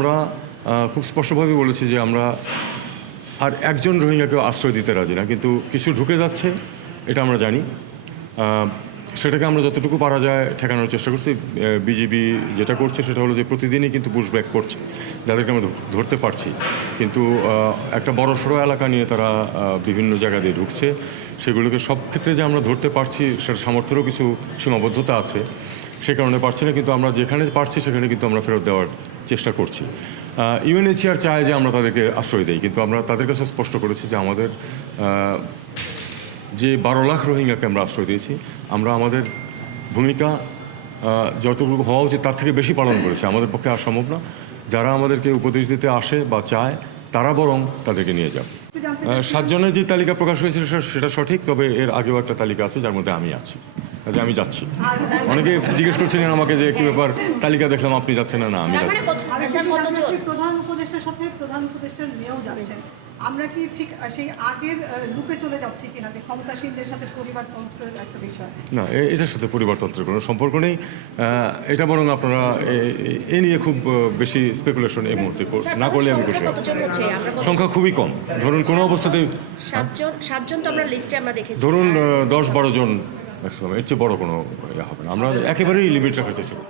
আমরা খুব স্পষ্টভাবে বলেছি যে আমরা আর একজন রোহিঙ্গাকেও আশ্রয় দিতে রাজি না, কিন্তু কিছু ঢুকে যাচ্ছে এটা আমরা জানি। সেটাকে আমরা যতটুকু পারা যায় ঠেকানোর চেষ্টা করছি। বিজিবি যেটা করছে সেটা হলো যে প্রতিদিনই কিন্তু পুশব্যাক করছে, যাদেরকে আমরা ধরতে পারছি, কিন্তু একটা বড় সড়ো এলাকা নিয়ে তারা বিভিন্ন জায়গা দিয়ে ঢুকছে। সেগুলোকে সব ক্ষেত্রে যে আমরা ধরতে পারছি সেটা সামর্থ্যেরও কিছু সীমাবদ্ধতা আছে, সে কারণে পারছি না, কিন্তু আমরা যেখানে পারছি সেখানে কিন্তু আমরা ফেরত দেওয়ার চেষ্টা করছি। ইউএনএইচসিআর চায় যে আমরা তাদেরকে আশ্রয় দিই, কিন্তু আমরা তাদের কাছে স্পষ্ট করেছি যে আমাদের যে 12 লাখ রোহিঙ্গাকে আমরা আশ্রয় দিয়েছি, আমরা আমাদের ভূমিকা যতটুকু হওয়া উচিত তার থেকে বেশি পালন করেছি। আমাদের পক্ষে আর সম্ভব না। যারা আমাদেরকে উপদেশ দিতে আসে বা চায় তারা বরং তাদেরকে নিয়ে যাবে। 7 জনের যে তালিকা প্রকাশ হয়েছে সেটা সঠিক, তবে এর আগেও একটা তালিকা আছে যার মধ্যে আমি আছি, কাজে আমি যাচ্ছি। অনেকে জিজ্ঞেস করছিলেন আমাকে যে কি ব্যাপার, তালিকা দেখলাম আপনি যাচ্ছেন না। আমি যাচ্ছি। প্রধান উপদেষ্টার সাথে প্রধান উপদেষ্টার মেয়েও যাচ্ছেন, আমরা কি ঠিক সেই আগের লুপে চলে যাচ্ছি কিনা, যে ক্ষমতাসীনদের সাথে পরিবারতন্ত্রের একটা বিষয়? না, এটার সাথে পরিবারতন্ত্রের কোনো সম্পর্ক নেই। এটা বরং আপনারা এ নিয়ে খুব বেশি স্পেকুলেশন এই মুহূর্তে না করলে আমি খুশি। সংখ্যা খুবই কম, ধরুন কোনো অবস্থাতেই 7 তো আমরা লিস্টে আমরা দেখেছি, ধরুন 10-12 জন ম্যাক্সিমাম, এর চেয়ে বড় কোনো ইয়ে হবে না। আমরা একেবারেই লিমিট রাখার চেষ্টা করি।